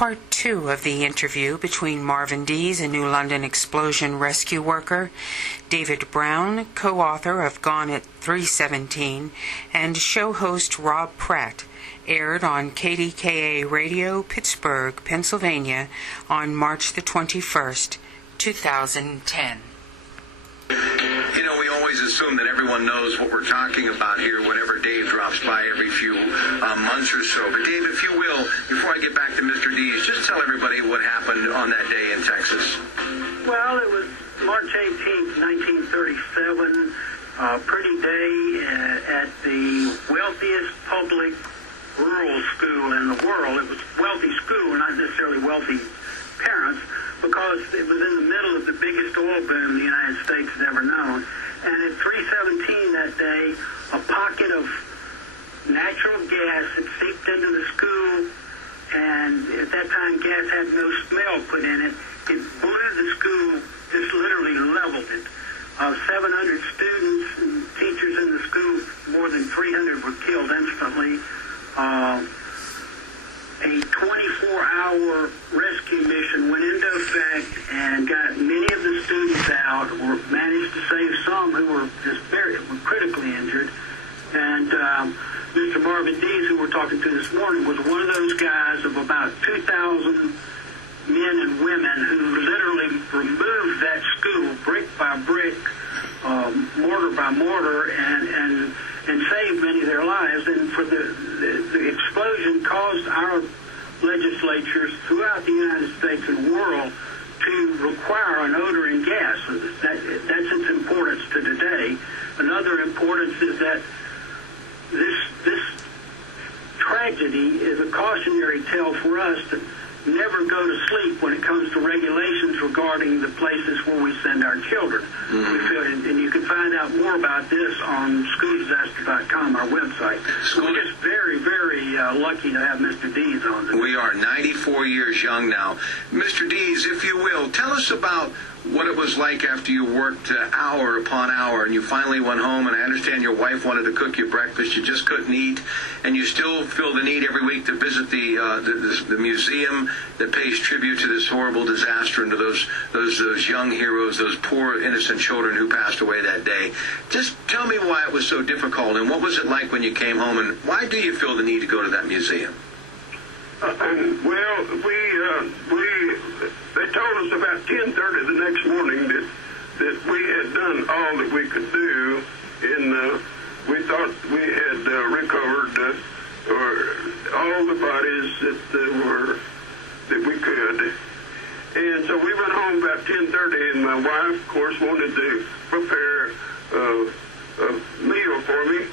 part 2 of the interview between Marvin Dees, a New London explosion rescue worker, David Brown, co-author of Gone at 3:17, and show host Rob Pratt, aired on KDKA Radio, Pittsburgh, Pennsylvania, on March the 21st, 2010. You know, we always assume that everyone knows what we're talking about here whenever Dave drops by every few months or so. But Dave, if you will, before I get back to Mr. Dees, just tell everybody what happened on that day in Texas. Well, it was March 18th, 1937, a pretty day at the wealthiest public rural school in the world. It was a wealthy school, not necessarily wealthy parents, because it was in the middle of the biggest oil boom the United States has ever known. And at 3:17 that day, a pocket of natural gas had seeped into the school, and at that time gas had no smell put in it. It blew the school, just literally leveled it. 700 students and teachers in the school, more than 300 were killed instantly. A 24-hour rescue mission went into effect and got many of the students out, or managed to save some who were just were critically injured. And Mr. Marvin Dees, who we're talking to this morning, was one of those guys of about 2,000 men and women who literally removed that school brick by brick, mortar by mortar, and saved many of their lives. And for the explosion caused our legislatures throughout the United States and the world to require an odor in gas. That's its importance to today. Another importance is that this tragedy is a cautionary tale for us to never go to sleep when it comes to regulations regarding the places where we send our children. We feel, and you can find out more about this on schooldisaster.com, our website. We're just very, very lucky to have Mr. Dees on today. We are 94 years young now. Mr. Dees, if you will, tell us about what it was like after you worked hour upon hour and you finally went home, and I understand your wife wanted to cook you breakfast, you just couldn't eat, and you still feel the need every week to visit the museum that pays tribute to this horrible disaster and to those young heroes, those poor innocent children who passed away that day. Just tell me why it was so difficult, and what was it like when you came home, and why do you feel the need to go to that museum? They told us about 10:30 the next morning that we had done all that we could do, and we thought we had recovered all the bodies that we could. And so we went home about 10:30, and my wife, of course, wanted to prepare a meal for me,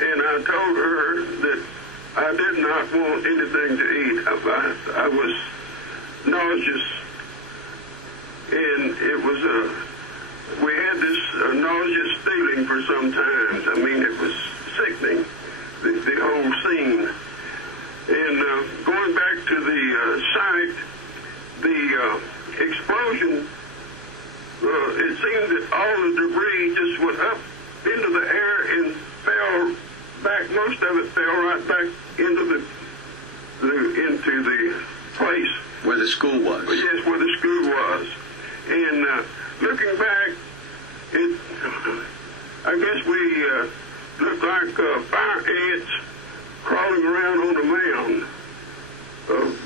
and I told her that I did not want anything to eat. I was nauseous, and it was we had this nauseous feeling for some time. I mean, it was sickening, the whole scene. And going back to the site, the explosion, it seemed that all the debris just went up into the air and fell back. Most of it fell right back into the place where the school was. Yes, where the school was. And looking back, I guess we looked like fire ants crawling around on a mound,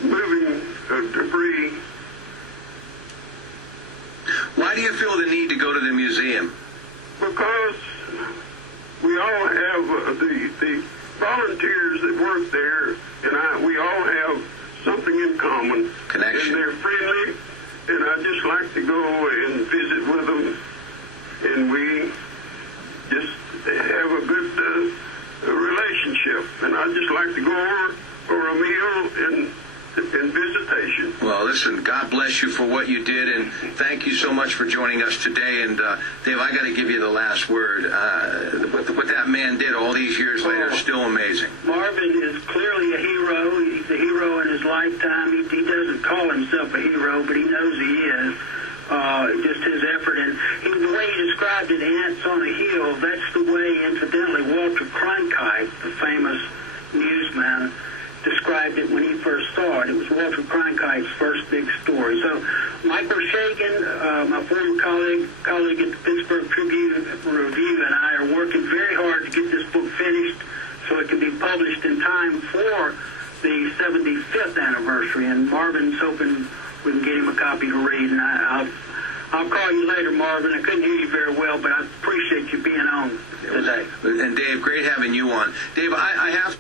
moving debris. Why do you feel the need to go to the museum? Because we all have the volunteers that work there, and we all have something in common. Connection. And they're friendly, and I just like to go and visit with them, and we just have a good relationship. And I just like to go over for a meal and visitation. Well, listen, God bless you for what you did, and thank you so much for joining us today. And Dave, I got to give you the last word. What that man did all these years later is still amazing. Marvin is clearly a hero. He's a hero in his lifetime. He doesn't call himself a hero, but he knows he is. Just his effort, and the way he described it, ants on a hill, that's the way, incidentally, Walter Cronkite, the famous newsman, described it when he first saw it. It was Walter Cronkite 75th anniversary, and Marvin's hoping we can get him a copy to read. And I'll call you later, Marvin. I couldn't hear you very well, but I appreciate you being on today. And Dave, great having you on. Dave, I have